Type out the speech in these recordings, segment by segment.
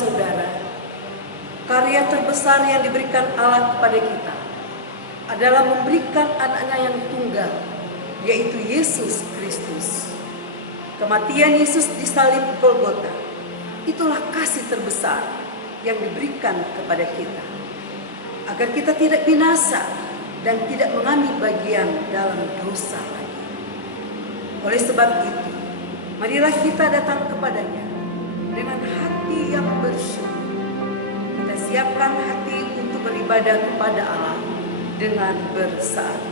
saudara, karya terbesar yang diberikan Allah kepada kita adalah memberikan anaknya yang tunggal, yaitu Yesus Kristus. Kematian Yesus di salib Golgota, itulah kasih terbesar yang diberikan kepada kita, agar kita tidak binasa dan tidak mengambil bagian dalam dosa lagi. Oleh sebab itu, marilah kita datang kepadanya dengan hati yang bersyukur. Kita siapkan hati untuk beribadah kepada Allah dengan bersatu.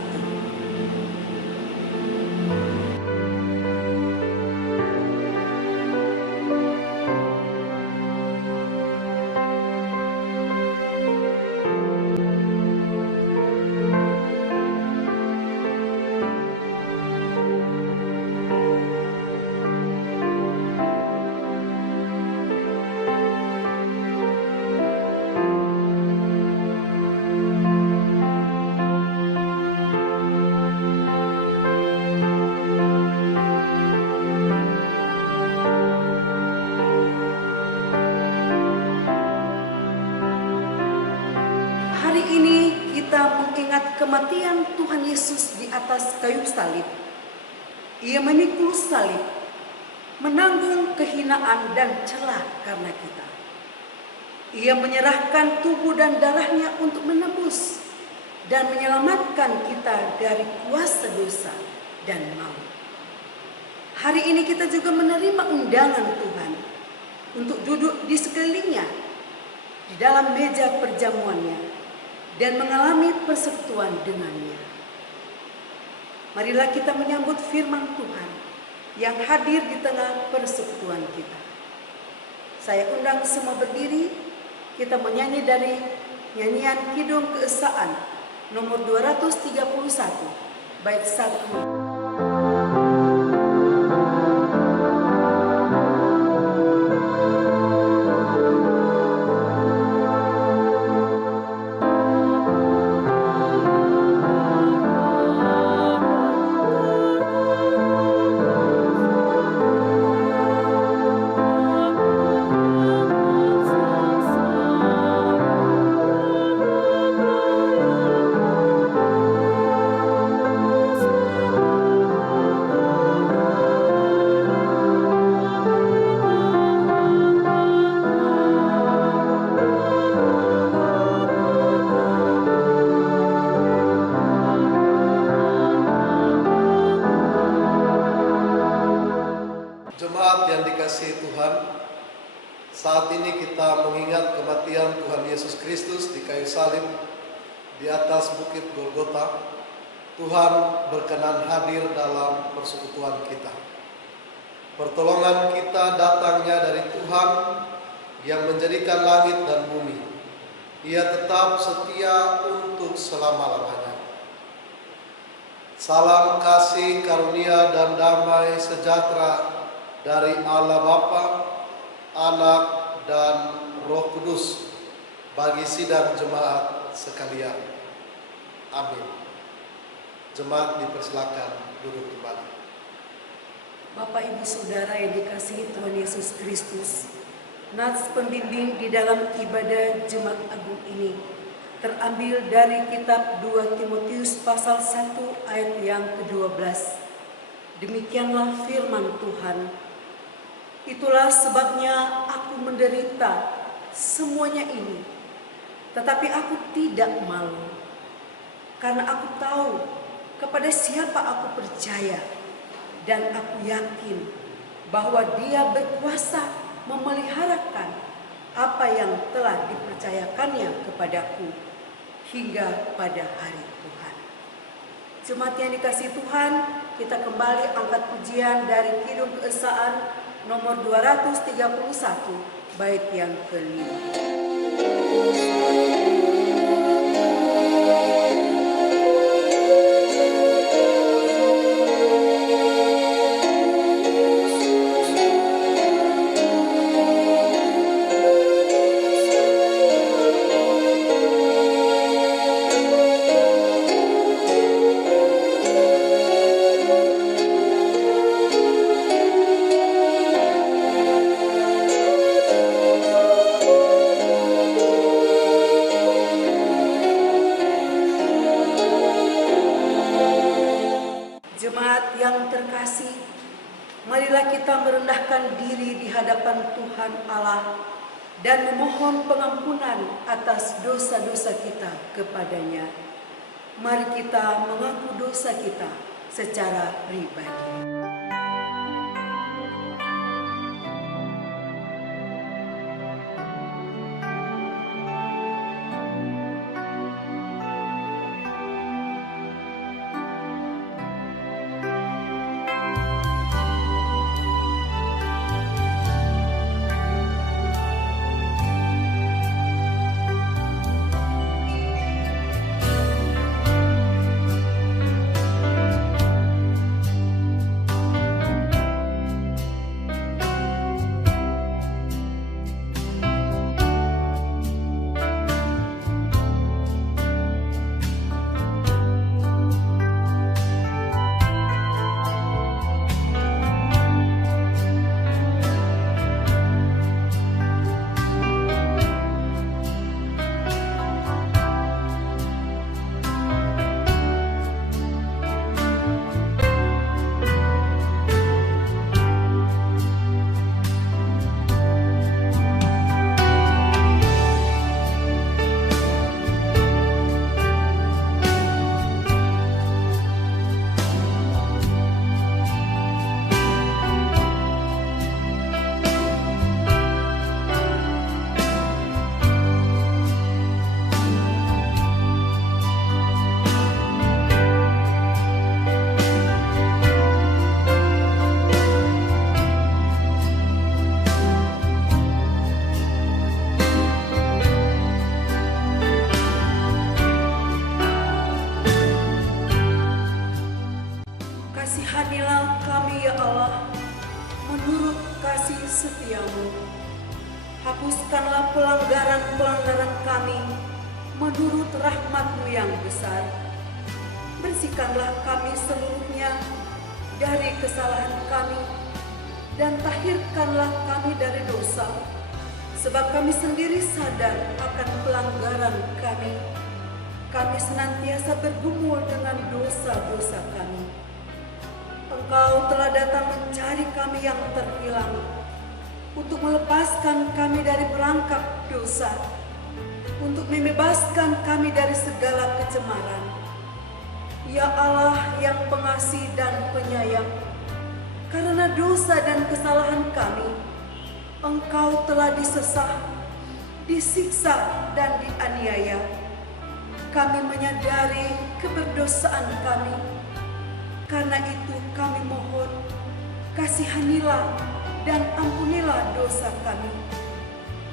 Hari ini kita mengingat kematian Tuhan Yesus di atas kayu salib. Ia memikul salib, menanggung kehinaan dan celah karena kita. Ia menyerahkan tubuh dan darahnya untuk menebus dan menyelamatkan kita dari kuasa dosa dan maut. Hari ini kita juga menerima undangan Tuhan untuk duduk di sekelilingnya, di dalam meja perjamuannya, dan mengalami persekutuan dengannya. Marilah kita menyambut firman Tuhan yang hadir di tengah persekutuan kita. Saya undang semua berdiri, kita menyanyi dari nyanyian Kidung Keesaan nomor 231, bait 1. Jemaat yang dikasihi Tuhan, saat ini kita mengingat kematian Tuhan Yesus Kristus di kayu salib di atas bukit Golgota. Tuhan berkenan hadir dalam persekutuan kita. Pertolongan kita datangnya dari Tuhan yang menjadikan langit dan bumi. Ia tetap setia untuk selama-lamanya. Salam kasih, karunia, dan damai sejahtera dari Allah Bapa, Anak, dan Roh Kudus bagi sidang jemaat sekalian. Amin. Jemaat dipersilakan duduk kembali. Bapak, Ibu, Saudara yang dikasihi Tuhan Yesus Kristus, nats pembimbing di dalam ibadah Jumat Agung ini terambil dari kitab 2 Timotius pasal 1 ayat yang ke-12. Demikianlah firman Tuhan. Itulah sebabnya aku menderita semuanya ini, tetapi aku tidak malu, karena aku tahu kepada siapa aku percaya, dan aku yakin bahwa Dia berkuasa memeliharakan apa yang telah dipercayakannya kepadaku hingga pada hari Tuhan. Jemaat yang dikasihi Tuhan, kita kembali angkat pujian dari Kidung Keesaan nomor 231, bait yang kelima. Jemaat yang terkasih, marilah kita merendahkan diri di hadapan Tuhan Allah dan memohon pengampunan atas dosa-dosa kita kepadanya. Mari kita mengaku dosa kita secara pribadi. Kasihanilah kami ya Allah, menurut kasih setiamu. Hapuskanlah pelanggaran-pelanggaran kami, menurut rahmat-Mu yang besar. Bersihkanlah kami seluruhnya dari kesalahan kami, dan tahirkanlah kami dari dosa, sebab kami sendiri sadar akan pelanggaran kami. Kami senantiasa bergumul dengan dosa-dosa kami. Engkau telah datang mencari kami yang terhilang, untuk melepaskan kami dari perangkap dosa, untuk membebaskan kami dari segala kecemaran. Ya Allah yang pengasih dan penyayang, karena dosa dan kesalahan kami, Engkau telah disesah, disiksa dan dianiaya. Kami menyadari keberdosaan kami. Karena itu kami mohon, kasihanilah dan ampunilah dosa kami.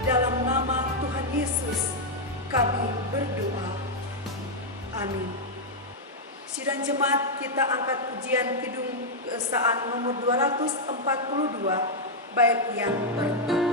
Dalam nama Tuhan Yesus kami berdoa. Amin. Sidang jemaat, kita angkat pujian Kidung Keesaan nomor 242, bait yang pertama.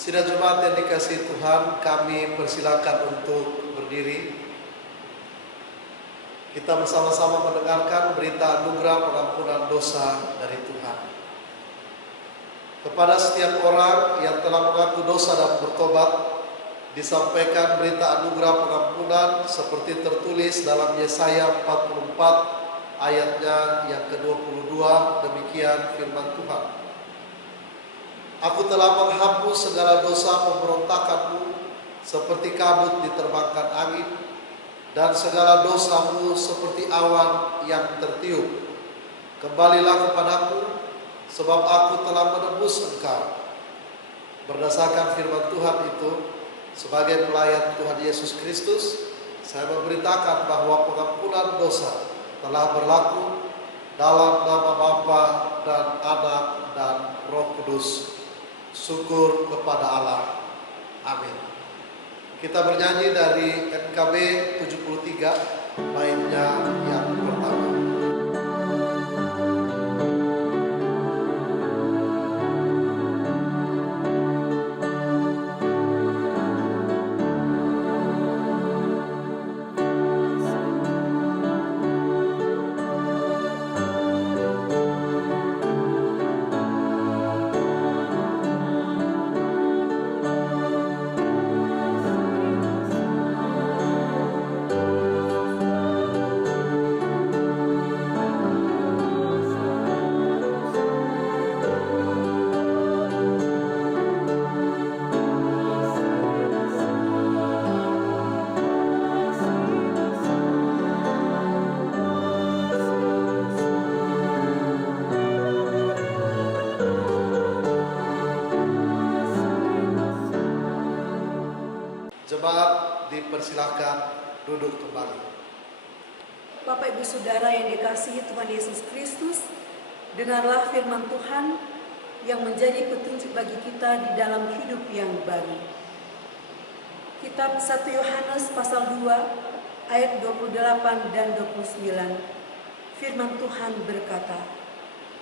Sidang jemaat yang dikasihi Tuhan, kami persilakan untuk berdiri. Kita bersama-sama mendengarkan berita anugerah pengampunan dosa dari Tuhan. Kepada setiap orang yang telah mengaku dosa dan bertobat, disampaikan berita anugerah pengampunan seperti tertulis dalam Yesaya 44 ayatnya yang ke-22. Demikian firman Tuhan. Aku telah menghapus segala dosa pemberontakanmu seperti kabut diterbangkan angin, dan segala dosamu seperti awan yang tertiup. Kembalilah kepadaku, sebab aku telah menebus engkau. Berdasarkan firman Tuhan itu, sebagai pelayan Tuhan Yesus Kristus, saya memberitakan bahwa pengampunan dosa telah berlaku dalam nama Bapa dan Anak dan Roh Kudus. Syukur kepada Allah. Amin. Kita bernyanyi dari NKB 73, baitnya yang pertama. Jemaat dipersilakan duduk kembali. Bapak Ibu Saudara yang dikasihi Tuhan Yesus Kristus, dengarlah firman Tuhan yang menjadi petunjuk bagi kita di dalam hidup yang baru. Kitab 1 Yohanes pasal 2 ayat 28 dan 29. Firman Tuhan berkata,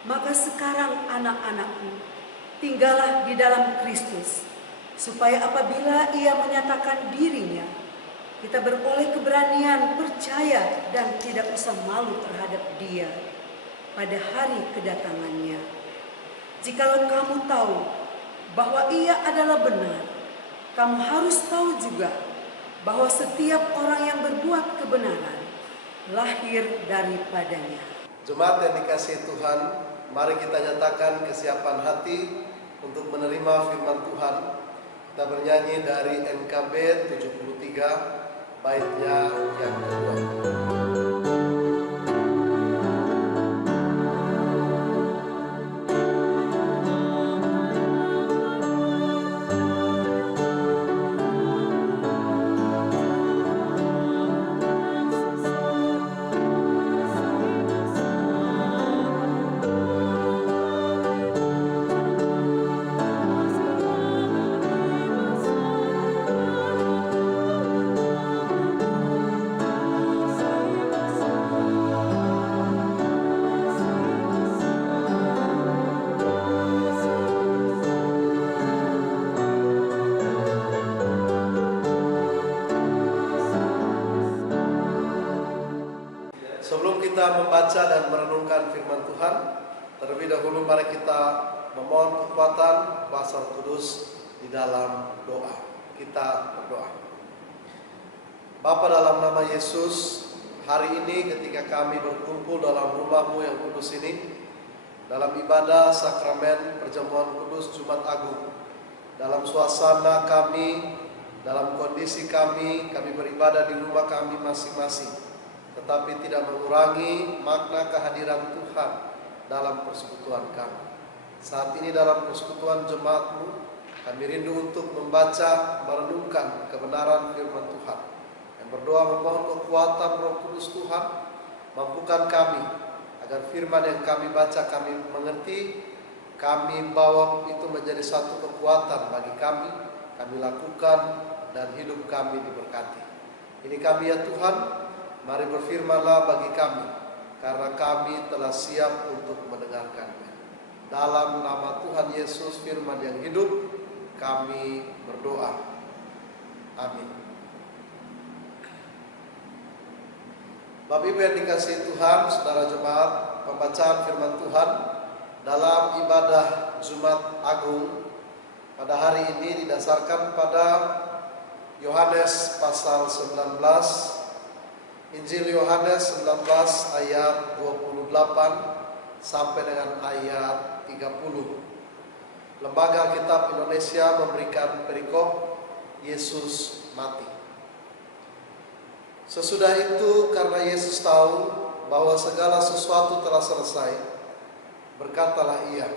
"Maka sekarang anak-anakku, tinggallah di dalam Kristus, supaya apabila Ia menyatakan dirinya, kita beroleh keberanian percaya dan tidak usah malu terhadap Dia pada hari kedatangannya. Jikalau kamu tahu bahwa Ia adalah benar, kamu harus tahu juga bahwa setiap orang yang berbuat kebenaran lahir daripadanya." Jemaat yang dikasihi Tuhan, mari kita nyatakan kesiapan hati untuk menerima firman Tuhan. Kita bernyanyi dari NKB 73, baitnya yang kedua. Sebelum kita membaca dan merenungkan firman Tuhan, terlebih dahulu mari kita memohon kekuatan kuasa Roh Kudus di dalam doa. Kita berdoa. Bapa, dalam nama Yesus, hari ini ketika kami berkumpul dalam rumah-Mu yang kudus ini, dalam ibadah sakramen perjamuan kudus Jumat Agung, dalam suasana kami, dalam kondisi kami beribadah di rumah kami masing-masing, tetapi tidak mengurangi makna kehadiran Tuhan dalam persekutuan kami. Saat ini dalam persekutuan jemaat-Mu, kami rindu untuk membaca, merenungkan kebenaran firman Tuhan. Dan berdoa memohon kekuatan Roh Kudus Tuhan, mampukan kami agar firman yang kami baca kami mengerti, kami bawa itu menjadi satu kekuatan bagi kami lakukan dan hidup kami diberkati. Ini kami ya Tuhan, mari berfirmanlah bagi kami, karena kami telah siap untuk mendengarkannya. Dalam nama Tuhan Yesus firman yang hidup, kami berdoa. Amin. Bapak Ibu yang dikasihi Tuhan, saudara jemaat, pembacaan firman Tuhan dalam ibadah Jumat Agung pada hari ini didasarkan pada Yohanes pasal 19, Injil Yohanes 19 ayat 28 sampai dengan ayat 30. Lembaga Kitab Indonesia memberikan perikop Yesus mati. Sesudah itu, karena Yesus tahu bahwa segala sesuatu telah selesai, berkatalah Ia,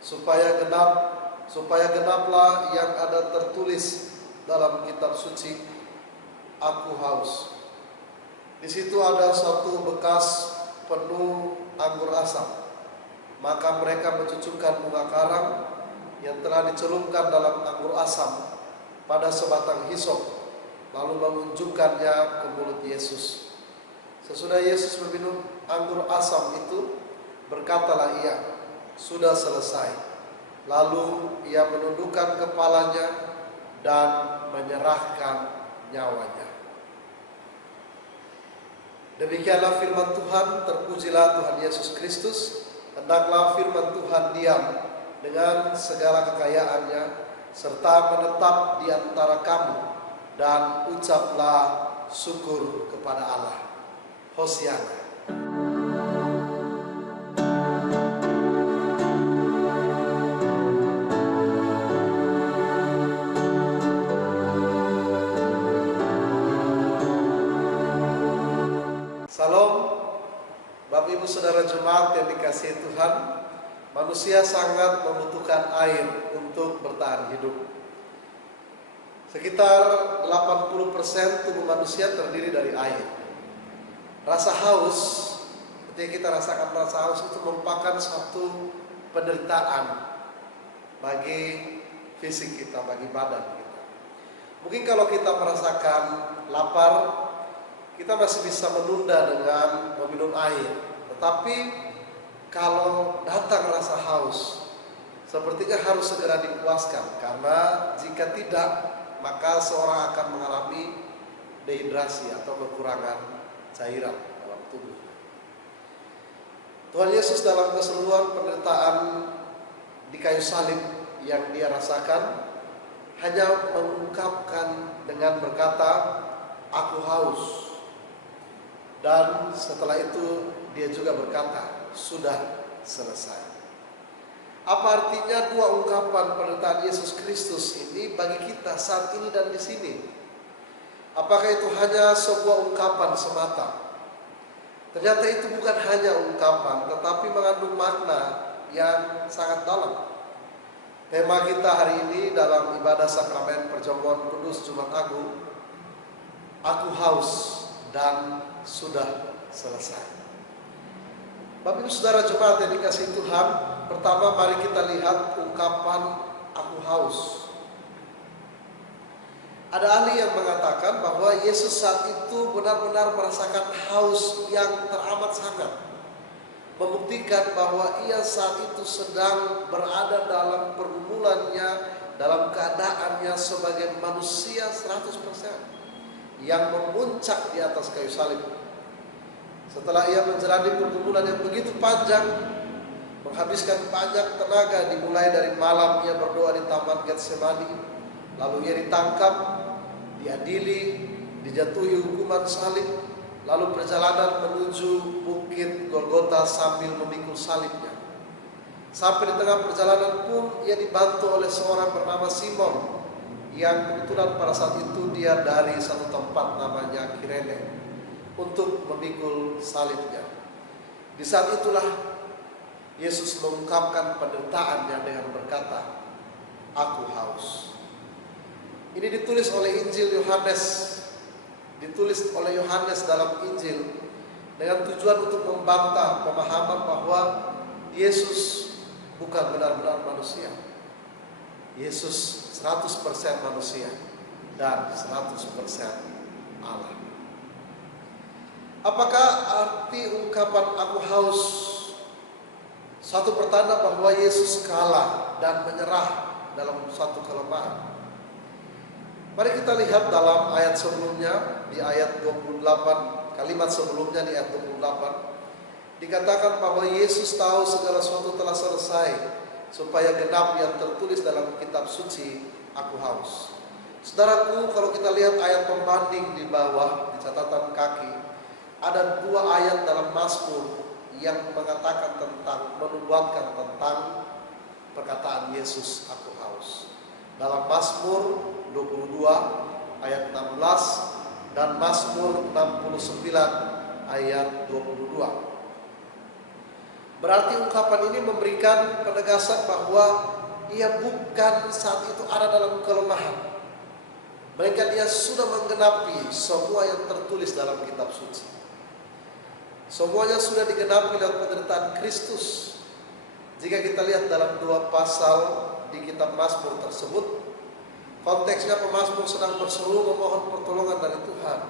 supaya genaplah yang ada tertulis dalam kitab suci, "Aku haus." Di situ ada satu bekas penuh anggur asam. Maka mereka mencucukkan bunga karang yang telah dicelupkan dalam anggur asam pada sebatang hisop, lalu mengunjukkannya ke mulut Yesus. Sesudah Yesus meminum anggur asam itu, berkatalah ia, "Sudah selesai." Lalu ia menundukkan kepalanya dan menyerahkan nyawanya. Demikianlah firman Tuhan. Terpujilah Tuhan Yesus Kristus. Hendaklah firman Tuhan diam dengan segala kekayaannya, serta menetap di antara kamu, dan ucaplah syukur kepada Allah. Hosiana. Salam, Bapak Ibu Saudara Jemaat yang dikasihi Tuhan. Manusia sangat membutuhkan air untuk bertahan hidup. Sekitar 80% tubuh manusia terdiri dari air. Rasa haus, ketika kita rasakan rasa haus, itu merupakan suatu penderitaan bagi fisik kita, bagi badan kita. Mungkin kalau kita merasakan lapar, kita masih bisa menunda dengan meminum air. Tetapi kalau datang rasa haus, sepertinya harus segera dipuaskan. Karena jika tidak, maka seorang akan mengalami dehidrasi atau kekurangan cairan dalam tubuh. Tuhan Yesus dalam keseluruhan penderitaan di kayu salib yang dia rasakan, hanya mengungkapkan dengan berkata, "Aku haus." Dan setelah itu dia juga berkata, "Sudah selesai." Apa artinya dua ungkapan penderitaan Yesus Kristus ini bagi kita saat ini dan di sini? Apakah itu hanya sebuah ungkapan semata? Ternyata itu bukan hanya ungkapan, tetapi mengandung makna yang sangat dalam. Tema kita hari ini dalam ibadah sakramen perjamuan kudus Jumat Agung, "Aku haus dan sudah selesai." Bapak Ibu Saudara Jemaat yang dikasihi Tuhan, pertama mari kita lihat ungkapan "aku haus". Ada ahli yang mengatakan bahwa Yesus saat itu benar-benar merasakan haus yang teramat sangat, membuktikan bahwa ia saat itu sedang berada dalam pergumulannya, dalam keadaannya sebagai manusia 100%. Yang memuncak di atas kayu salib. Setelah ia menjalani pergumulan yang begitu panjang, menghabiskan banyak tenaga, dimulai dari malam ia berdoa di Taman Getsemani, lalu ia ditangkap, diadili, dijatuhi hukuman salib, lalu perjalanan menuju bukit Golgota sambil memikul salibnya. Sampai di tengah perjalanan pun ia dibantu oleh seorang bernama Simon, yang kebetulan pada saat itu dia dari satu tempat namanya Kirene, untuk memikul salibnya. Di saat itulah Yesus mengungkapkan penderitaannya dengan berkata, "Aku haus." Ini ditulis oleh Injil Yohanes, ditulis oleh Yohanes dalam Injil dengan tujuan untuk membantah pemahaman bahwa Yesus bukan benar-benar manusia. Yesus 100% manusia dan 100% Allah. Apakah arti ungkapan "aku haus"? Satu pertanda bahwa Yesus kalah dan menyerah dalam suatu kelemahan. Mari kita lihat dalam ayat sebelumnya, di ayat 28, kalimat sebelumnya di ayat 28. Dikatakan bahwa Yesus tahu segala sesuatu telah selesai, supaya genap yang tertulis dalam kitab suci, "Aku haus." Saudaraku, kalau kita lihat ayat pembanding di bawah, di catatan kaki, ada dua ayat dalam Mazmur yang mengatakan tentang, menubuatkan tentang perkataan Yesus, "Aku haus." Dalam Mazmur 22 ayat 16 dan Mazmur 69 ayat 22. Berarti ungkapan ini memberikan penegasan bahwa ia bukan saat itu ada dalam kelemahan, melainkan ia sudah menggenapi semua yang tertulis dalam kitab suci. Semuanya sudah digenapi lewat penderitaan Kristus. Jika kita lihat dalam 2 pasal di kitab Mazmur tersebut, konteksnya pemazmur sedang berseru memohon pertolongan dari Tuhan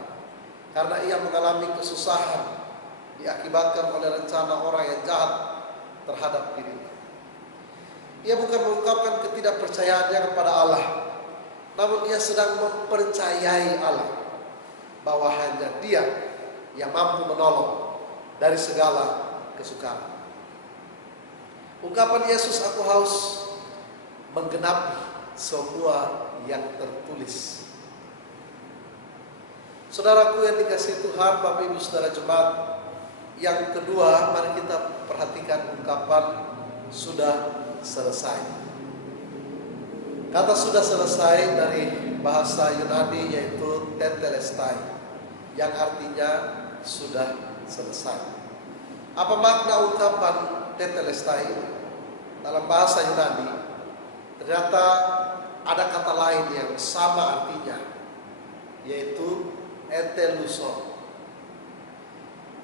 karena ia mengalami kesusahan diakibatkan oleh rencana orang yang jahat terhadap dirinya. Ia bukan mengungkapkan ketidakpercayaannya kepada Allah, namun ia sedang mempercayai Allah bahwa hanya Dia yang mampu menolong dari segala kesukaran. Ungkapan Yesus, "Aku haus," menggenapi semua yang tertulis. Saudaraku yang dikasihi Tuhan, Bapak Ibu Saudara jemaat, yang kedua mari kita perhatikan ungkapan sudah selesai. Kata sudah selesai dari bahasa Yunani yaitu tetelestai, yang artinya sudah selesai. Apa makna ungkapan tetelestai? Dalam bahasa Yunani ternyata ada kata lain yang sama artinya, yaitu eteluson.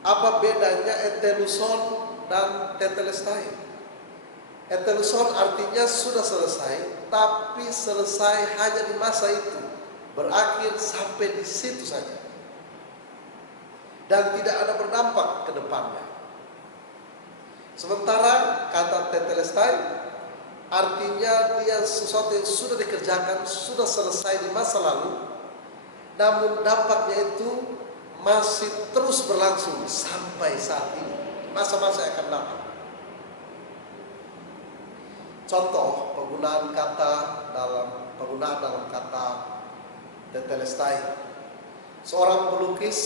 Apa bedanya eteluson dan tetelestai? Eteluson artinya sudah selesai, tapi selesai hanya di masa itu, berakhir sampai di situ saja, dan tidak ada berdampak ke depannya. Sementara kata tetelestai artinya dia sesuatu yang sudah dikerjakan, sudah selesai di masa lalu, namun dampaknya itu masih terus berlangsung sampai saat ini, masa-masa yang akan datang. Contoh penggunaan dalam kata tetelestai. Seorang pelukis,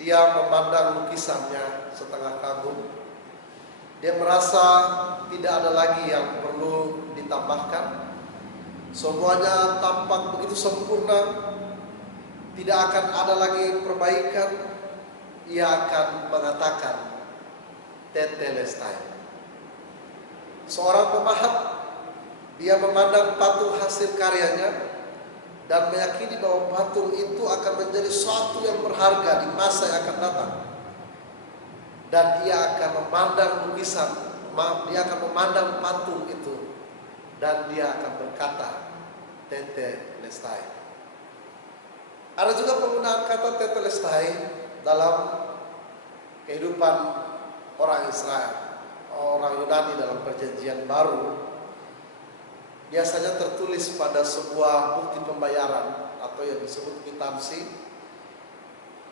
dia memandang lukisannya setengah kagum. Dia merasa tidak ada lagi yang perlu ditambahkan. Semuanya tampak begitu sempurna, tidak akan ada lagi perbaikan. Ia akan mengatakan tetelestai. Seorang pemahat, dia memandang patung hasil karyanya dan meyakini bahwa patung itu akan menjadi sesuatu yang berharga di masa yang akan datang. Dan dia akan memandang dia akan memandang patung itu, dan dia akan berkata tetelestai. Ada juga penggunaan kata tetelestai dalam kehidupan orang Israel, orang Yunani dalam perjanjian baru. Biasanya tertulis pada sebuah bukti pembayaran atau yang disebut kwitansi.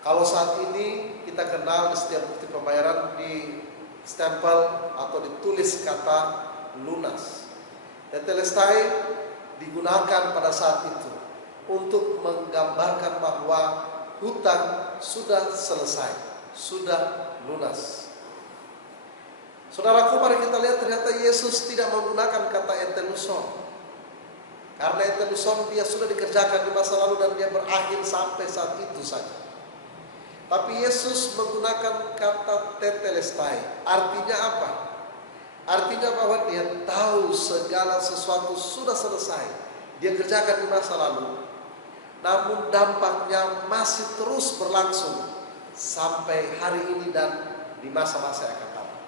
Kalau saat ini kita kenal di setiap bukti pembayaran di stempel atau ditulis kata lunas. Tetelestai digunakan pada saat itu untuk menggambarkan bahwa hutang sudah selesai, sudah lunas. Saudaraku, mari kita lihat ternyata Yesus tidak menggunakan kata eteluson. Karena eteluson dia sudah dikerjakan di masa lalu dan dia berakhir sampai saat itu saja. Tapi Yesus menggunakan kata tetelestai. Artinya apa? Artinya bahwa dia tahu segala sesuatu sudah selesai, dia kerjakan di masa lalu, namun dampaknya masih terus berlangsung sampai hari ini dan di masa-masa yang akan datang.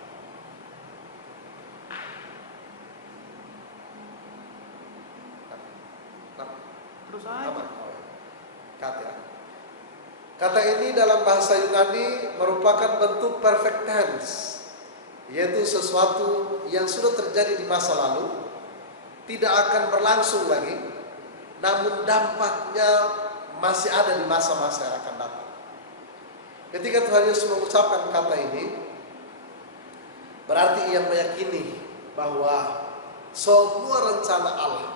Terus aja. Kata ini dalam bahasa Yunani merupakan bentuk perfect tense, yaitu sesuatu yang sudah terjadi di masa lalu, tidak akan berlangsung lagi, namun dampaknya masih ada di masa-masa yang akan datang. Ketika Tuhan Yesus mengucapkan kata ini, berarti ia meyakini bahwa semua rencana Allah,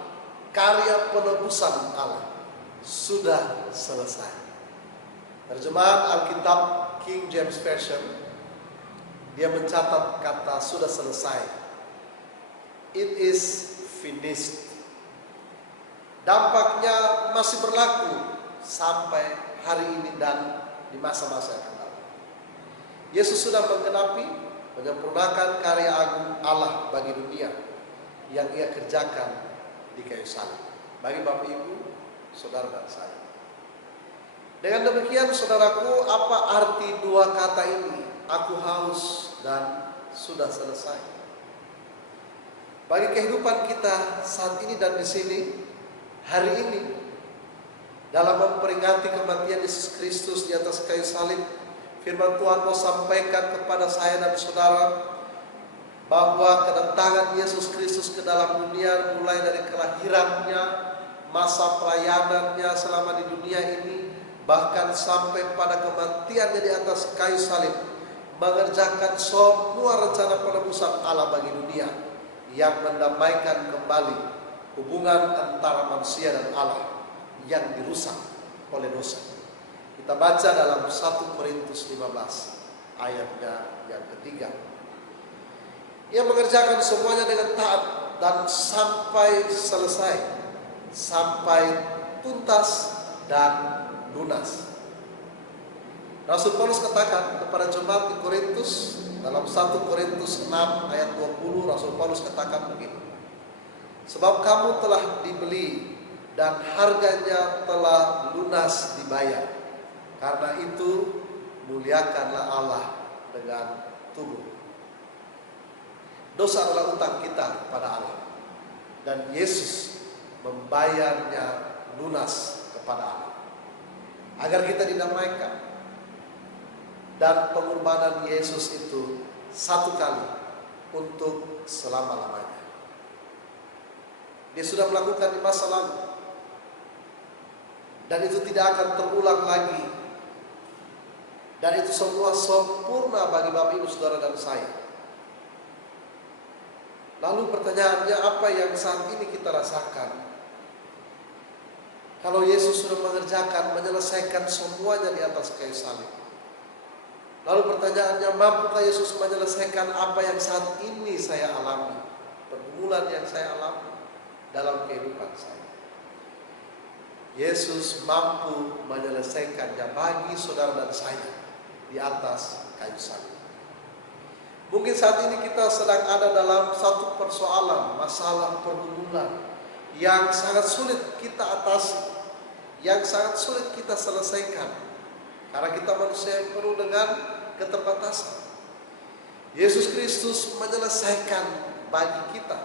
karya penebusan Allah sudah selesai. Terjemahan Alkitab King James Version, dia mencatat kata sudah selesai. It is finished. Dampaknya masih berlaku sampai hari ini dan di masa-masa yang akan datang. Yesus sudah menggenapi, menyempurnakan karya agung Allah bagi dunia yang ia kerjakan di kayu salib. Bagi Bapak Ibu, saudara dan saya. Dengan demikian saudaraku, apa arti dua kata ini? aku haus dan sudah selesai. Bagi kehidupan kita saat ini dan di sini, hari ini, dalam memperingati kematian Yesus Kristus di atas kayu salib, firman Tuhan mau sampaikan kepada saya dan saudara bahwa kedatangan Yesus Kristus ke dalam dunia mulai dari kelahirannya, masa pelayanannya selama di dunia ini, bahkan sampai pada kematiannya di atas kayu salib, mengerjakan semua rencana penebusan Allah bagi dunia yang mendamaikan kembali hubungan antara manusia dan Allah yang dirusak oleh dosa. Kita baca dalam 1 Korintus 15 ayatnya yang ketiga. Ia mengerjakan semuanya dengan taat dan sampai selesai, sampai tuntas dan lunas. Rasul Paulus katakan kepada jemaat di Korintus dalam 1 Korintus 6 ayat 20, Rasul Paulus katakan begini. Sebab kamu telah dibeli dan harganya telah lunas dibayar. Karena itu muliakanlah Allah dengan tubuh. Dosa adalah utang kita pada Allah, dan Yesus membayarnya lunas kepada Allah agar kita didamaikan. Dan pengorbanan Yesus itu satu kali untuk selama-lamanya. Dia sudah melakukan di masa lalu, dan itu tidak akan terulang lagi. Dan itu semua sempurna bagi Bapak Ibu Saudara dan saya. Lalu pertanyaannya, apa yang saat ini kita rasakan? Kalau Yesus sudah mengerjakan, menyelesaikan semuanya di atas kayu salib. Lalu pertanyaannya, mampukah Yesus menyelesaikan apa yang saat ini saya alami? Pergumulan yang saya alami dalam kehidupan saya. Yesus mampu menyelesaikannya bagi saudara dan saya di atas kayu salib. Mungkin saat ini kita sedang ada dalam satu persoalan, masalah pergumulan yang sangat sulit kita atasi, yang sangat sulit kita selesaikan. Karena kita manusia yang penuh dengan keterbatasan. Yesus Kristus menyelesaikan bagi kita.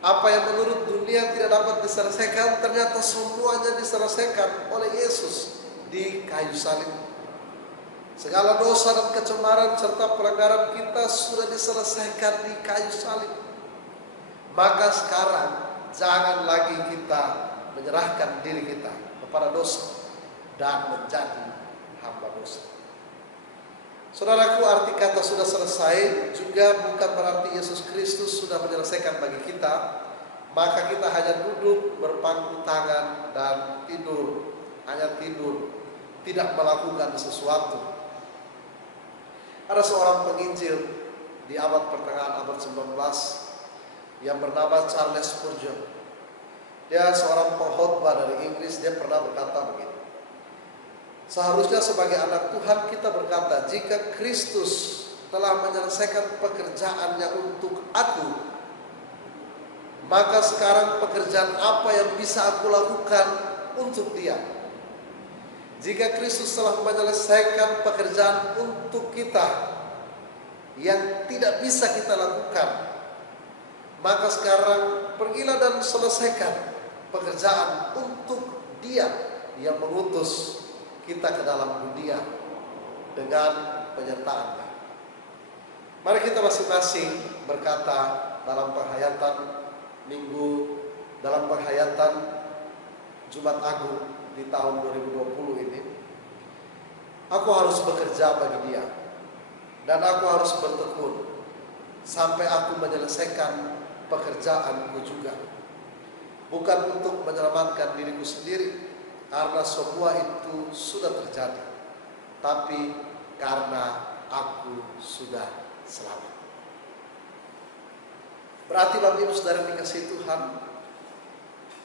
Apa yang menurut dunia tidak dapat diselesaikan, ternyata semuanya diselesaikan oleh Yesus di kayu salib. Segala dosa dan kecemaran serta pelanggaran kita sudah diselesaikan di kayu salib. Maka sekarang jangan lagi kita menyerahkan diri kita kepada dosa dan menjadi hamba dosa. Saudaraku, arti kata sudah selesai juga bukan berarti Yesus Kristus sudah menyelesaikan bagi kita. Maka kita hanya duduk berpangku tangan dan tidur, hanya tidur, tidak melakukan sesuatu. Ada seorang penginjil di abad pertengahan, abad 19, yang bernama Charles Spurgeon. Dia seorang pengkhotbah dari Inggris. Dia pernah berkata begini. Seharusnya sebagai anak Tuhan kita berkata, jika Kristus telah menyelesaikan pekerjaannya untuk aku, maka sekarang pekerjaan apa yang bisa aku lakukan untuk dia? Jika Kristus telah menyelesaikan pekerjaan untuk kita yang tidak bisa kita lakukan, maka sekarang pergilah dan selesaikan pekerjaan untuk Dia yang mengutus kita ke dalam dunia dengan penyertaannya. Mari kita masing-masing berkata dalam penghayatan Minggu, dalam penghayatan Jumat Agung di tahun 2020 ini, aku harus bekerja bagi Dia, dan aku harus bertekun sampai aku menyelesaikan pekerjaanku juga. Bukan untuk menyelamatkan diriku sendiri, karena semua itu sudah terjadi, tapi karena aku sudah selamat. Berarti Bapak Ibu Saudara yang dikasihi Tuhan,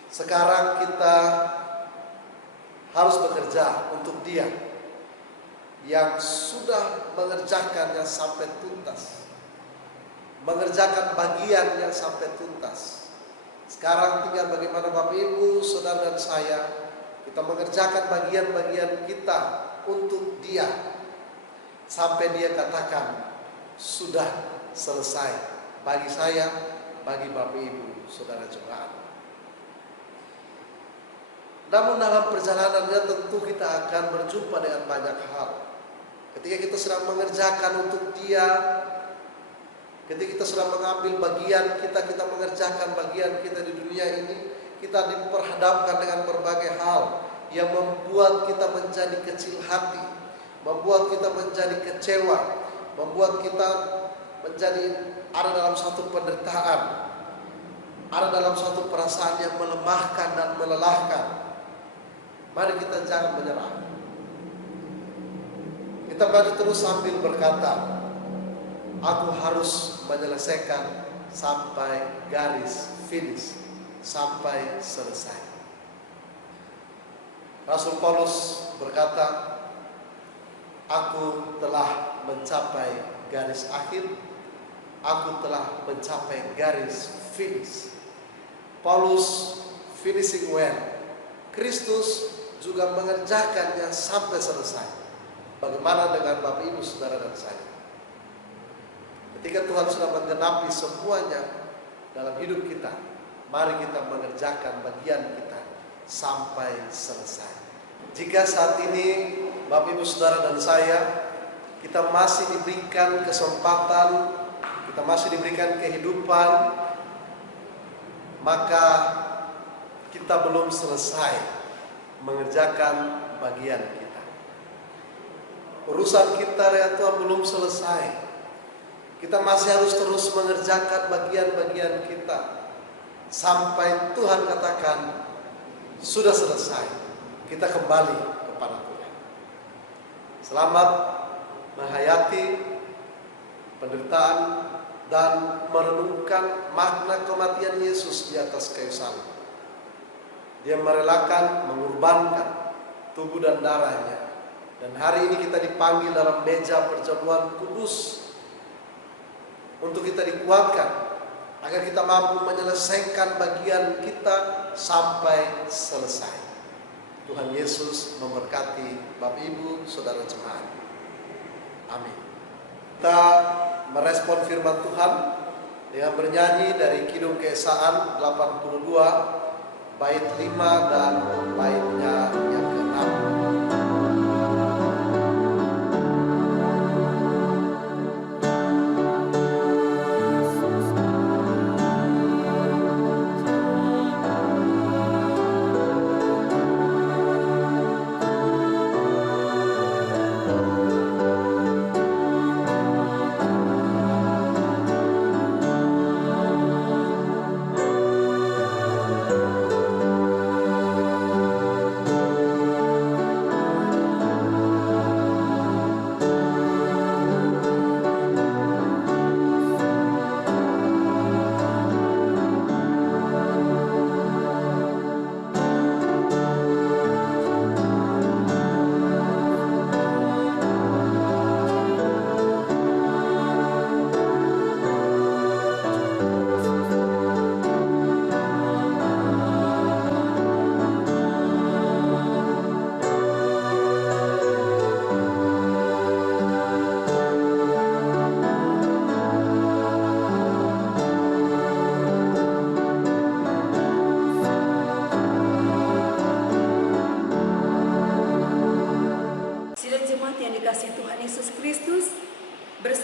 sekarang kita harus bekerja untuk Dia yang sudah mengerjakannya sampai tuntas, mengerjakan bagian yang sampai tuntas. Sekarang tinggal bagaimana Bapak Ibu, Saudara dan saya, kita mengerjakan bagian-bagian kita untuk Dia sampai dia katakan sudah selesai bagi saya, bagi Bapak Ibu Saudara jemaat. Namun dalam perjalanannya tentu kita akan berjumpa dengan banyak hal. Ketika kita sedang mengerjakan untuk Dia, ketika kita sedang mengambil bagian kita mengerjakan bagian kita di dunia ini, kita diperhadapkan dengan berbagai hal yang membuat kita menjadi kecil hati, membuat kita menjadi kecewa, membuat kita menjadi ada dalam suatu penderitaan, ada dalam suatu perasaan yang melemahkan dan melelahkan. Mari kita jangan menyerah. Kita maju terus sambil berkata, aku harus menyelesaikan sampai garis finish, sampai selesai. Rasul Paulus berkata, aku telah mencapai garis akhir, aku telah mencapai garis finish. Paulus finishing well. Kristus juga mengerjakannya sampai selesai. Bagaimana dengan Bapak Ibu Saudara dan saya? Ketika Tuhan sudah menggenapi semuanya dalam hidup kita, mari kita mengerjakan bagian kita sampai selesai. Jika saat ini Bapak Ibu Saudara dan saya, kita masih diberikan kesempatan, kita masih diberikan kehidupan, maka kita belum selesai mengerjakan bagian kita. Urusan kita ya Tuhan belum selesai. Kita masih harus terus mengerjakan bagian-bagian kita sampai Tuhan katakan sudah selesai. Kita kembali kepada Tuhan. Selamat menghayati penderitaan dan merenungkan makna kematian Yesus di atas kayu salib. Dia merelakan, mengorbankan tubuh dan darahnya. Dan hari ini kita dipanggil dalam meja perjamuan kudus untuk kita dikuatkan agar kita mampu menyelesaikan bagian kita sampai selesai. Tuhan Yesus memberkati Bapak Ibu Saudara jemaat. Amin. Kita merespon firman Tuhan dengan bernyanyi dari Kidung Keesaan 82 bait 5 dan baitnya yang ke-6.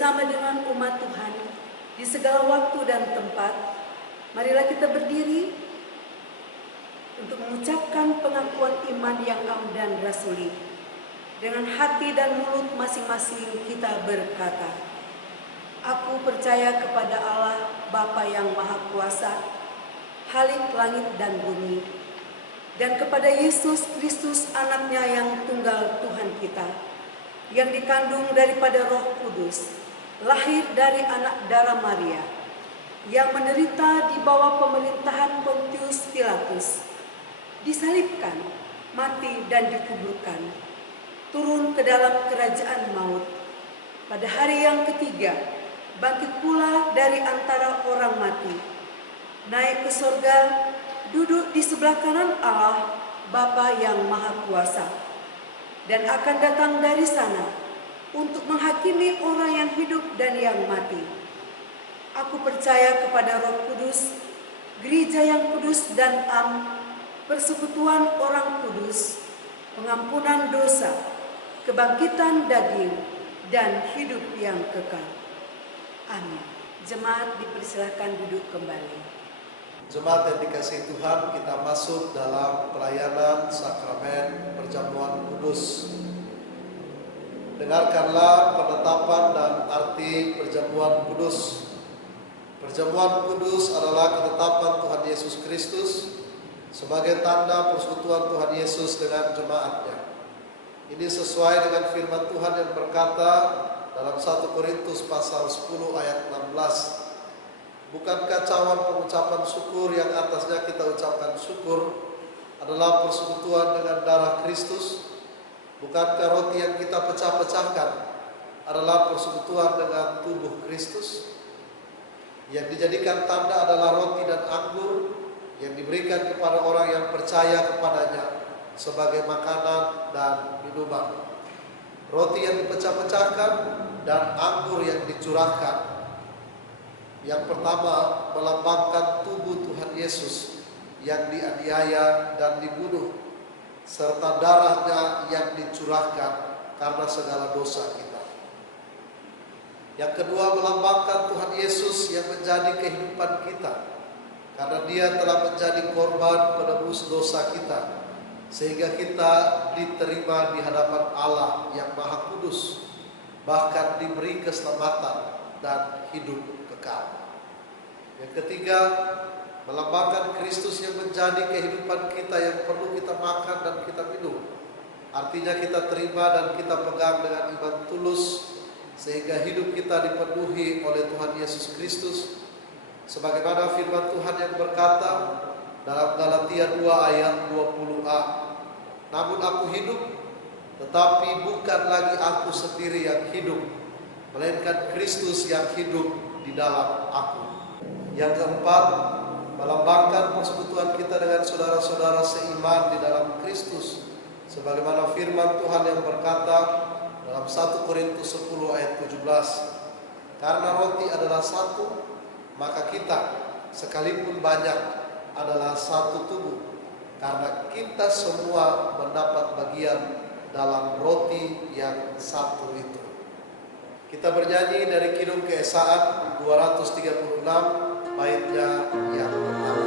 bersama dengan umat Tuhan di segala waktu dan tempat, marilah kita berdiri untuk mengucapkan pengakuan iman yang am dan rasuli. Dengan hati dan mulut masing-masing kita berkata, aku percaya kepada Allah Bapa yang Maha Kuasa, Khalik langit dan bumi, dan kepada Yesus Kristus anaknya yang tunggal Tuhan kita, yang dikandung daripada Roh Kudus, lahir dari anak darah Maria, yang menderita di bawah pemerintahan Pontius Pilatus, disalibkan, mati dan dikuburkan, turun ke dalam kerajaan maut, pada hari yang ketiga bangkit pula dari antara orang mati, naik ke sorga, duduk di sebelah kanan Allah Bapa yang Maha Kuasa, dan akan datang dari sana untuk menghakimi orang yang hidup dan yang mati. Aku percaya kepada Roh Kudus, gereja yang kudus dan am, persekutuan orang kudus, pengampunan dosa, kebangkitan daging, dan hidup yang kekal. Amin. Jemaat dipersilakan duduk kembali. Jemaat yang dikasihi Tuhan, kita masuk dalam pelayanan sakramen perjamuan kudus. Dengarkanlah penetapan dan arti perjamuan kudus. Perjamuan kudus adalah ketetapan Tuhan Yesus Kristus sebagai tanda persekutuan Tuhan Yesus dengan jemaatnya. Ini sesuai dengan firman Tuhan yang berkata dalam 1 Korintus pasal 10 ayat 16. Bukankah cawan pengucapan syukur yang atasnya kita ucapkan syukur adalah persekutuan dengan darah Kristus? Bukankah roti yang kita pecah-pecahkan adalah persekutuan dengan tubuh Kristus? Yang dijadikan tanda adalah roti dan anggur yang diberikan kepada orang yang percaya kepadanya sebagai makanan dan minuman. Roti yang dipecah-pecahkan dan anggur yang dicurahkan. Yang pertama melambangkan tubuh Tuhan Yesus yang dianiaya dan dibunuh, serta darahnya yang dicurahkan karena segala dosa kita. Yang kedua melambangkan Tuhan Yesus yang menjadi kehidupan kita, karena Dia telah menjadi korban penebus dosa kita, sehingga kita diterima di hadapan Allah yang Maha Kudus, bahkan diberi keselamatan dan hidup kekal. Yang ketiga melambangkan Kristus yang menjadi kehidupan kita yang perlu kita makan dan kita minum. Artinya kita terima dan kita pegang dengan iman tulus, sehingga hidup kita dipenuhi oleh Tuhan Yesus Kristus. Sebagaimana firman Tuhan yang berkata dalam Galatia 2 ayat 20a. Namun aku hidup, tetapi bukan lagi aku sendiri yang hidup, melainkan Kristus yang hidup di dalam aku. Yang keempat, melambangkan persekutuan kita dengan saudara-saudara seiman di dalam Kristus. Sebagaimana firman Tuhan yang berkata dalam 1 Korintus 10 ayat 17. Karena roti adalah satu, maka kita sekalipun banyak adalah satu tubuh. Karena kita semua mendapat bagian dalam roti yang satu itu. Kita bernyanyi dari Kidung Keesaan 236 baitnya yang pertama.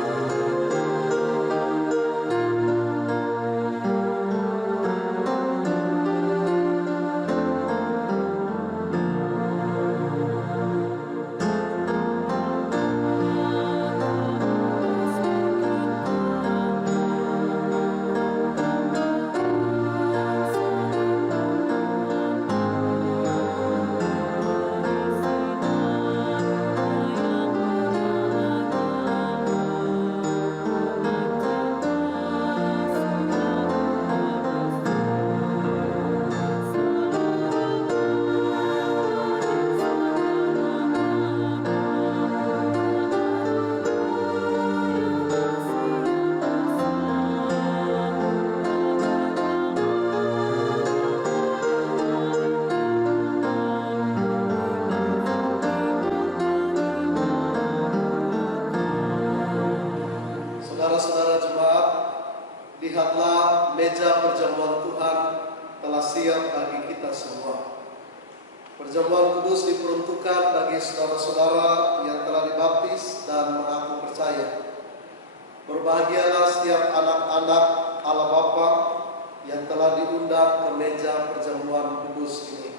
Saudara-saudara jemaat, lihatlah meja perjamuan Tuhan telah siap bagi kita semua. Perjamuan kudus diperuntukkan bagi saudara-saudara yang telah dibaptis dan mengaku percaya. Berbahagialah setiap anak-anak Allah Bapa yang telah diundang ke meja perjamuan kudus ini,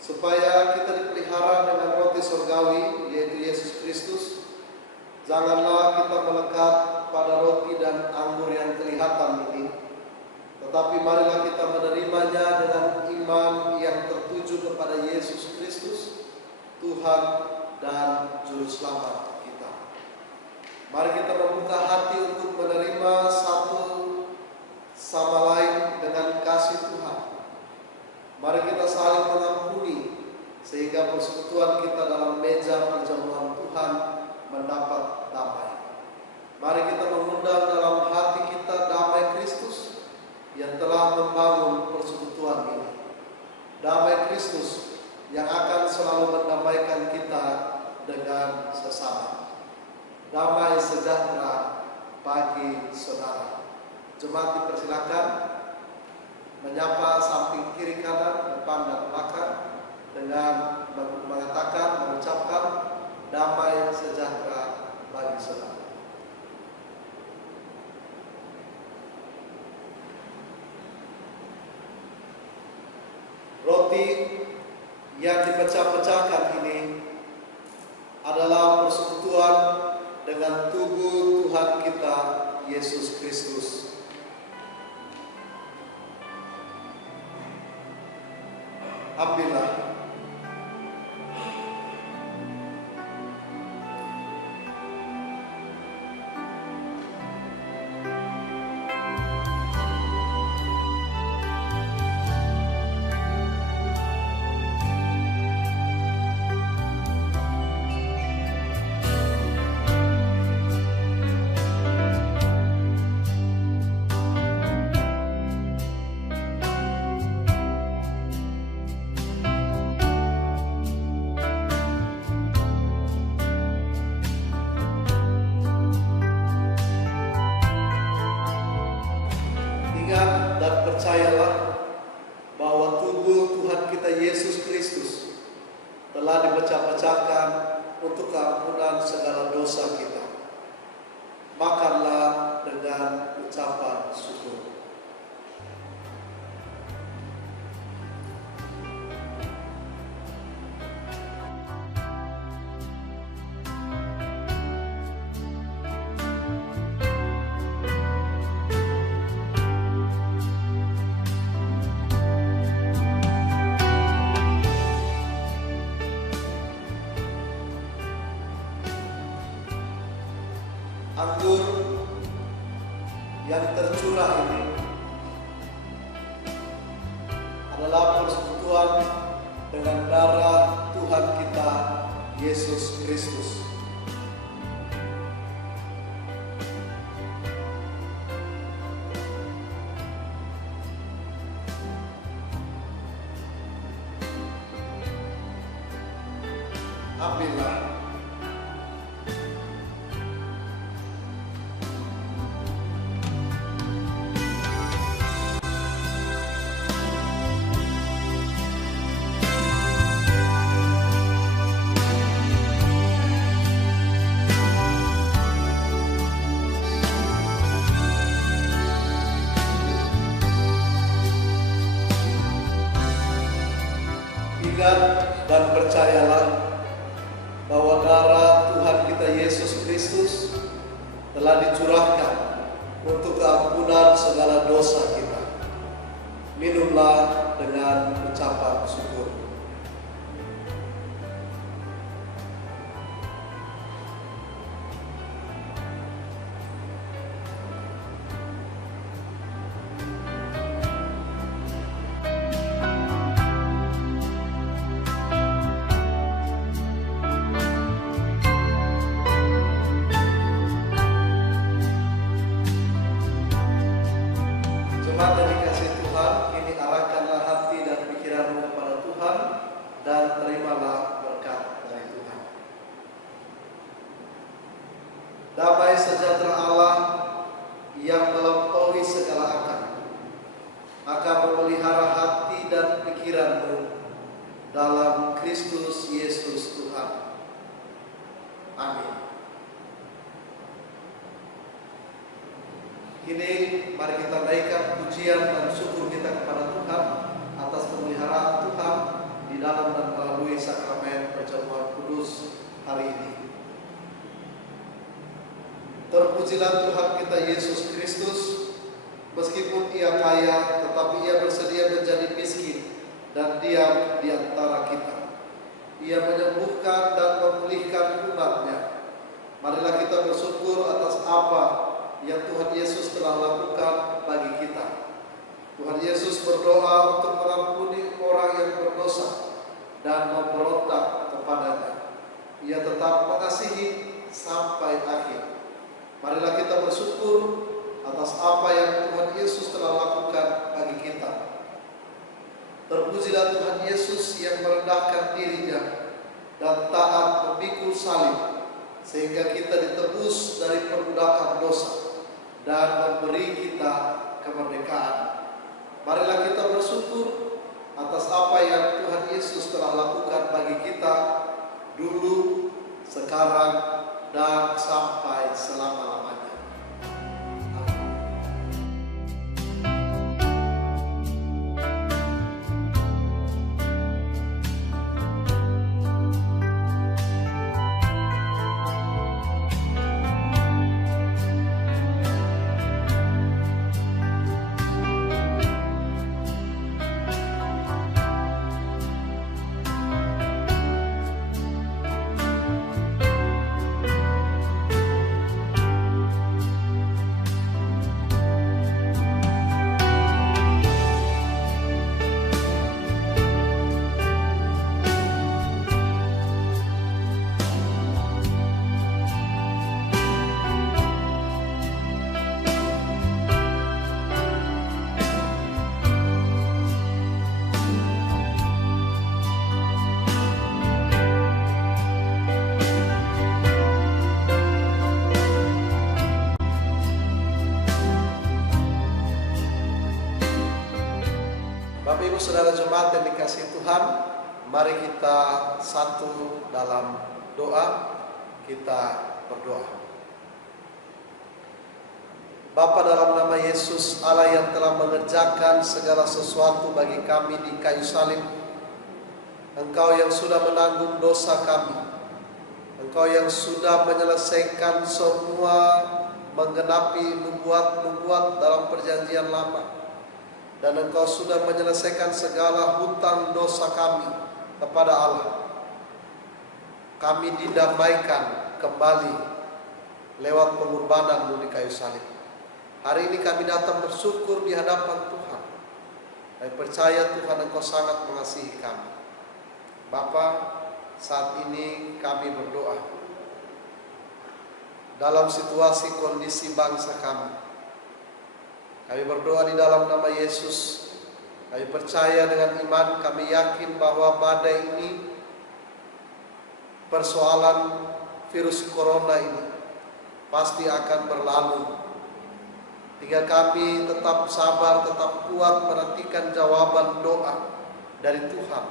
supaya kita dipelihara dengan roti surgawi, yaitu Yesus Kristus. Janganlah kita melekat pada roti dan anggur yang kelihatan ini, tetapi marilah kita menerimanya dengan iman yang tertuju kepada Yesus Kristus, Tuhan dan Juru Selamat kita. Mari kita membuka hati untuk menerima satu sama lain dengan kasih Tuhan. Mari kita saling mengampuni, sehingga persekutuan kita dalam meja perjamuan Tuhan mendapat damai. Mari kita mengundang dalam hati kita damai Kristus yang telah membangun persekutuan ini. damai Kristus yang akan selalu mendamaikan kita dengan sesama. Damai sejahtera bagi saudara. Jemaat dipersilakan menyapa samping kiri kanan, depan dan belakang dengan mengucapkan damai sejahtera bagi saudara. Roti yang dipecah-pecahkan ini adalah persekutuan dengan tubuh Tuhan kita Yesus Kristus. Ambillah. Percayalah bahwa tubuh Tuhan kita Yesus Kristus telah dipecah-pecahkan untuk keampunan segala dosa kita. Makanlah dengan ucapan syukur. Anggur yang tercurah ini adalah persekutuan dengan darah Tuhan kita Yesus Kristus. Ambillah. Ingat dan percayalah bahwa darah Tuhan kita Yesus Kristus telah dicurahkan untuk keampunan segala dosa kita. Minumlah dengan ucapan syukur. Jemaat yang dikasihi Tuhan, kini arahkanlah hati dan pikiranmu kepada Tuhan dan terimalah berkat dari Tuhan. Damai sejahtera Allah yang melampaui segala akal akan memelihara hati dan pikiranmu dalam Kristus Yesus Tuhan. Amin. Kini mari kita naikkan pujian dan syukur kita kepada Tuhan atas pemeliharaan Tuhan di dalam dan melalui sakramen perjamuan kudus hari ini. Terpujilah Tuhan kita Yesus Kristus, meskipun Ia kaya, tetapi Ia bersedia menjadi miskin dan diam di antara kita. Ia menyembuhkan dan memulihkan umat-Nya. Marilah kita bersyukur atas apa yang Tuhan Yesus telah lakukan bagi kita. Tuhan Yesus berdoa untuk mengampuni orang yang berdosa dan memberontak kepada-Nya. Ia tetap mengasihi sampai akhir. Marilah kita bersyukur atas apa yang Tuhan Yesus telah lakukan bagi kita. Terpujilah Tuhan Yesus yang merendahkan dirinya dan taat memikul salib, sehingga kita ditebus dari perbudakan dosa dan memberi kita kemerdekaan. Marilah kita bersyukur atas apa yang Tuhan Yesus telah lakukan bagi kita dulu, sekarang, dan sampai selama-lamanya. Bapak Ibu Saudara jemaat yang dikasihi Tuhan, mari kita satu dalam doa. Kita berdoa. Bapa, dalam nama Yesus, Allah yang telah mengerjakan segala sesuatu bagi kami di kayu salib, Engkau yang sudah menanggung dosa kami, Engkau yang sudah menyelesaikan semua, menggenapi nubuat-nubuat dalam perjanjian lama, dan Engkau sudah menyelesaikan segala hutang dosa kami kepada Allah. Kami didamaikan kembali lewat pengorbanan-Mu di kayu salib. Hari ini kami datang bersyukur di hadapan Tuhan. Kami percaya Tuhan Engkau sangat mengasihi kami. Bapa, saat ini kami berdoa dalam situasi kondisi bangsa kami. Kami berdoa di dalam nama Yesus. Kami percaya dengan iman, kami yakin bahwa badai ini, persoalan virus corona ini pasti akan berlalu. Tinggal kami tetap sabar, tetap kuat menantikan jawaban doa dari Tuhan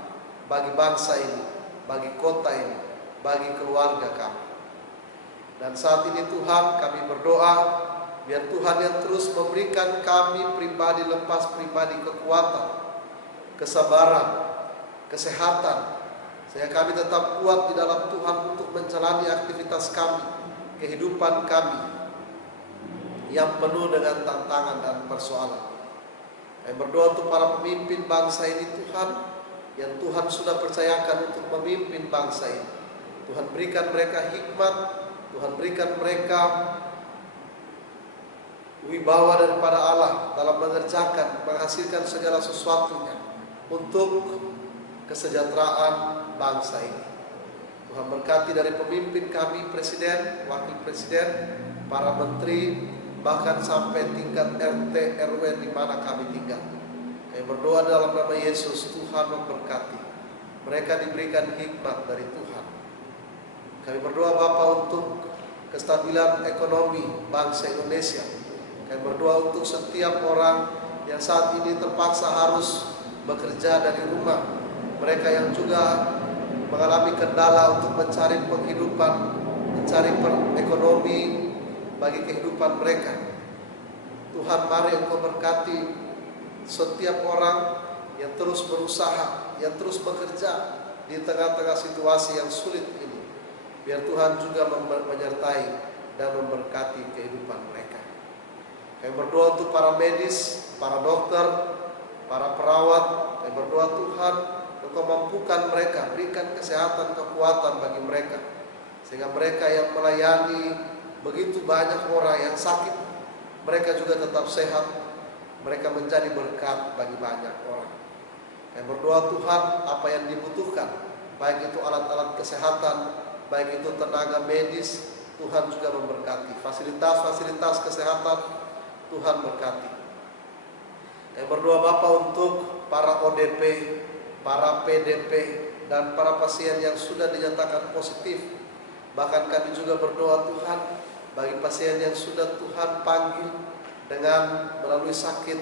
bagi bangsa ini, bagi kota ini, bagi keluarga kami. Dan saat ini Tuhan, kami berdoa, biar Tuhan yang terus memberikan kami pribadi lepas pribadi kekuatan, kesabaran, kesehatan, sehingga kami tetap kuat di dalam Tuhan untuk menjalani aktivitas kami, kehidupan kami yang penuh dengan tantangan dan persoalan. Kami berdoa untuk para pemimpin bangsa ini Tuhan, yang Tuhan sudah percayakan untuk memimpin bangsa ini. Tuhan berikan mereka hikmat, Tuhan berikan mereka wibawa daripada Allah dalam mengerjakan, menghasilkan segala sesuatunya untuk kesejahteraan bangsa ini. Tuhan berkati dari pemimpin kami, presiden, wakil presiden, para menteri, bahkan sampai tingkat RT, RW di mana kami tinggal. Kami berdoa dalam nama Yesus, Tuhan memberkati. Mereka diberikan hikmat dari Tuhan. Kami berdoa Bapa untuk kestabilan ekonomi bangsa Indonesia. Kami berdoa untuk setiap orang yang saat ini terpaksa harus bekerja dari rumah. Mereka yang juga mengalami kendala untuk mencari penghidupan, mencari ekonomi bagi kehidupan mereka. Tuhan, mari Engkau berkati setiap orang yang terus berusaha, yang terus bekerja di tengah-tengah situasi yang sulit ini. Biar Tuhan juga menyertai dan memberkati kehidupan mereka. Kami berdoa untuk para medis, para dokter, para perawat. Kami berdoa Tuhan, Engkau mampukan mereka, berikan kesehatan, kekuatan bagi mereka, sehingga mereka yang melayani begitu banyak orang yang sakit, mereka juga tetap sehat, mereka menjadi berkat bagi banyak orang. Kami berdoa Tuhan, apa yang dibutuhkan, baik itu alat-alat kesehatan, baik itu tenaga medis, Tuhan juga memberkati. Fasilitas-fasilitas kesehatan, Tuhan berkati. Kami berdoa Bapa untuk para ODP, para PDP, dan para pasien yang sudah dinyatakan positif. Bahkan kami juga berdoa Tuhan bagi pasien yang sudah Tuhan panggil dengan melalui sakit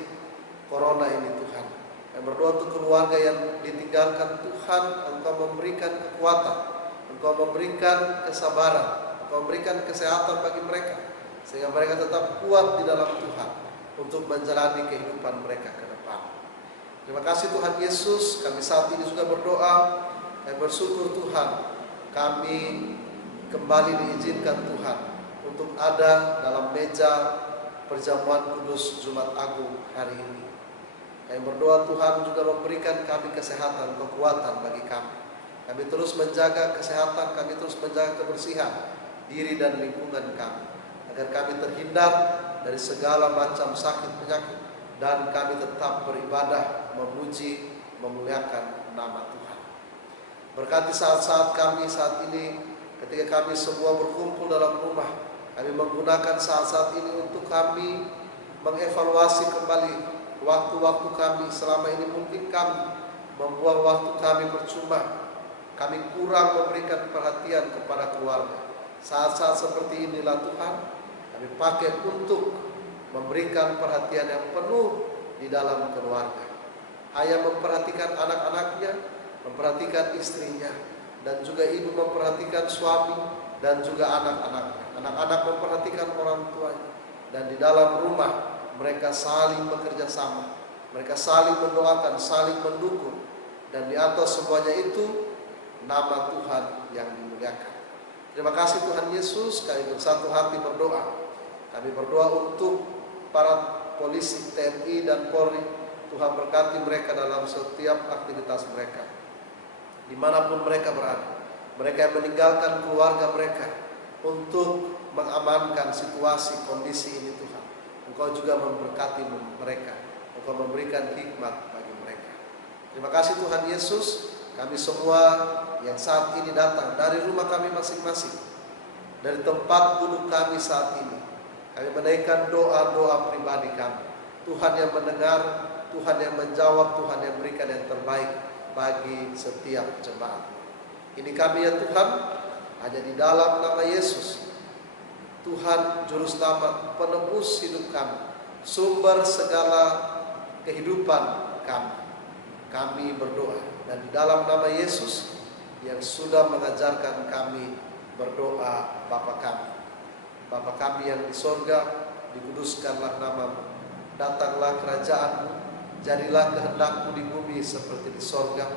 corona ini Tuhan. Kami berdoa untuk keluarga yang ditinggalkan Tuhan, Engkau memberikan kekuatan, Engkau memberikan kesabaran, Engkau memberikan kesehatan bagi mereka, sehingga mereka tetap kuat di dalam Tuhan untuk menjalani kehidupan mereka ke depan. Terima kasih Tuhan Yesus, kami saat ini juga berdoa, kami bersyukur Tuhan, kami kembali diizinkan Tuhan untuk ada dalam meja perjamuan kudus Jumat Agung hari ini. Kami berdoa Tuhan juga memberikan kami kesehatan, kekuatan bagi kami. Kami terus menjaga kesehatan, kami terus menjaga kebersihan diri dan lingkungan kami, agar kami terhindar dari segala macam sakit penyakit, dan kami tetap beribadah, memuji, memuliakan nama Tuhan. Berkati saat-saat kami saat ini, ketika kami semua berkumpul dalam rumah, kami menggunakan saat-saat ini untuk kami mengevaluasi kembali waktu-waktu kami selama ini. Mungkin kami membuang waktu kami percuma, kami kurang memberikan perhatian kepada keluarga. Saat-saat seperti inilah Tuhan kami pakai untuk memberikan perhatian yang penuh di dalam keluarga. Ayah memperhatikan anak-anaknya, memperhatikan istrinya, dan juga ibu memperhatikan suami dan juga anak-anaknya. Anak-anak memperhatikan orang tuanya, dan di dalam rumah mereka saling bekerja sama, mereka saling mendoakan, saling mendukung, dan di atas semuanya itu nama Tuhan yang dimuliakan. Terima kasih Tuhan Yesus, kami bersatu hati berdoa. Kami berdoa untuk para polisi, TNI, dan Polri. Tuhan berkati mereka dalam setiap aktivitas mereka, dimanapun mereka berada. Mereka yang meninggalkan keluarga mereka untuk mengamankan situasi kondisi ini Tuhan. Engkau juga memberkati mereka, Engkau memberikan hikmat bagi mereka. Terima kasih Tuhan Yesus. Kami semua yang saat ini datang dari rumah kami masing-masing, dari tempat duduk kami saat ini, kami menaikkan doa-doa pribadi kami. Tuhan yang mendengar, Tuhan yang menjawab, Tuhan yang berikan yang terbaik bagi setiap jemaat. Ini kami ya Tuhan, hanya di dalam nama Yesus, Tuhan Juru Selamat, penebus hidup kami, sumber segala kehidupan kami. Kami berdoa, dan di dalam nama Yesus yang sudah mengajarkan kami berdoa, Bapa kami. Bapa kami yang di sorga, dikuduskanlah namamu, datanglah kerajaan-Mu, jadilah kehendak-Mu di bumi seperti di sorga.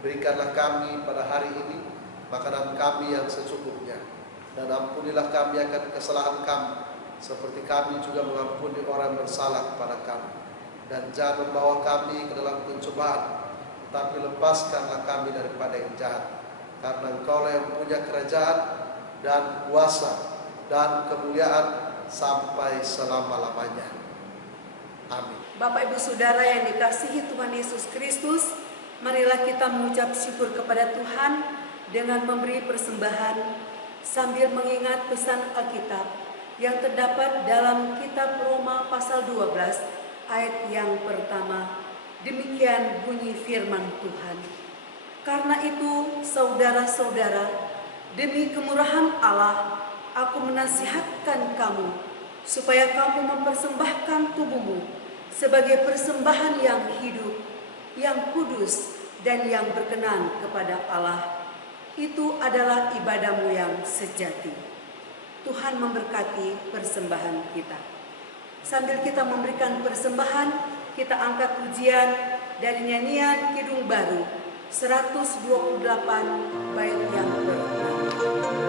Berikanlah kami pada hari ini makanan kami yang secukupnya, dan ampunilah kami akan kesalahan kami, seperti kami juga mengampuni orang bersalah kepada kami. Dan jangan membawa kami ke dalam pencobaan, tetapi lepaskanlah kami daripada yang jahat. Karena Engkaulah yang punya kerajaan dan kuasa dan kemuliaan sampai selama-lamanya. Amin. Bapak Ibu Saudara yang dikasihi Tuhan Yesus Kristus, marilah kita mengucap syukur kepada Tuhan dengan memberi persembahan sambil mengingat pesan Alkitab yang terdapat dalam kitab Roma pasal 12 ayat yang pertama. Demikian bunyi firman Tuhan. Karena itu, saudara-saudara, demi kemurahan Allah, aku menasihatkan kamu supaya kamu mempersembahkan tubuhmu sebagai persembahan yang hidup, yang kudus, dan yang berkenan kepada Allah. Itu adalah ibadahmu yang sejati. Tuhan memberkati persembahan kita. Sambil kita memberikan persembahan, kita angkat pujian dari nyanyian Kidung Baru 128 bait yang pertama.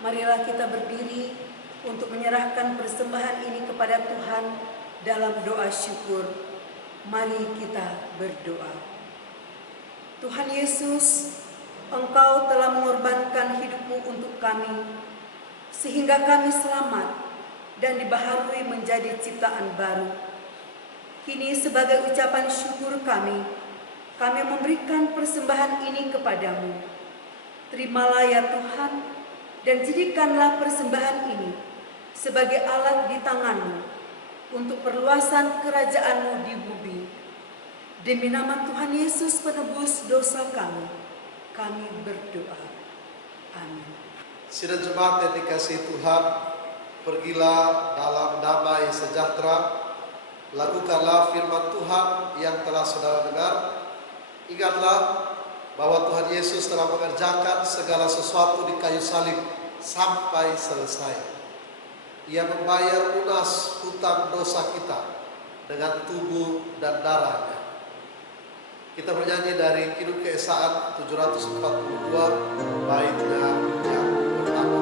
Marilah kita berdiri untuk menyerahkan persembahan ini kepada Tuhan dalam doa syukur. Mari kita berdoa. Tuhan Yesus, Engkau telah mengorbankan hidupmu untuk kami, sehingga kami selamat dan dibaharui menjadi ciptaan baru. Kini sebagai ucapan syukur kami memberikan persembahan ini kepadamu. Terimalah ya Tuhan, dan jadikanlah persembahan ini sebagai alat di tanganmu untuk perluasan kerajaan-Mu di bumi. Demi nama Tuhan Yesus penebus dosa kami berdoa. Amin. Sidang jemaat yang dikasihi Tuhan, pergilah dalam damai sejahtera, lakukanlah firman Tuhan yang telah saudara dengar. Ingatlah bahwa Tuhan Yesus telah mengerjakan segala sesuatu di kayu salib sampai selesai. Ia membayar lunas hutang dosa kita dengan tubuh dan darahnya. Kita bernyanyi dari Kidung Keesaan 742, baitnya yang pertama.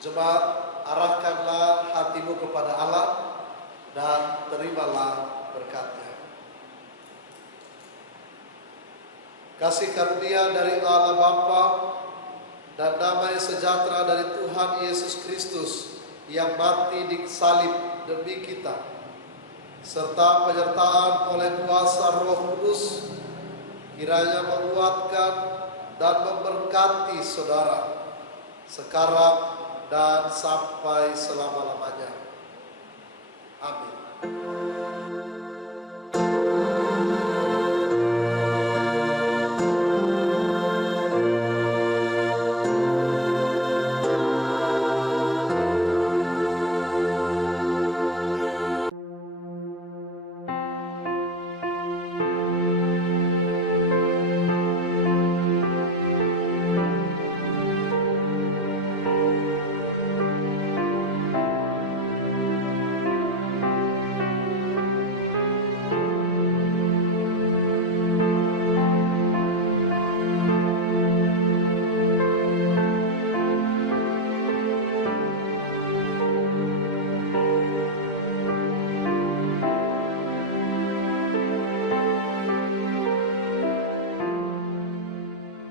Jemaat, arahkanlah hatimu kepada Allah dan terimalah berkat-Nya. Kasih karunia dari Allah Bapa dan damai sejahtera dari Tuhan Yesus Kristus yang mati di salib demi kita, serta penyertaan oleh kuasa Roh Kudus, kiranya menguatkan dan memberkati saudara sekarang dan sampai selama-lamanya. Amin.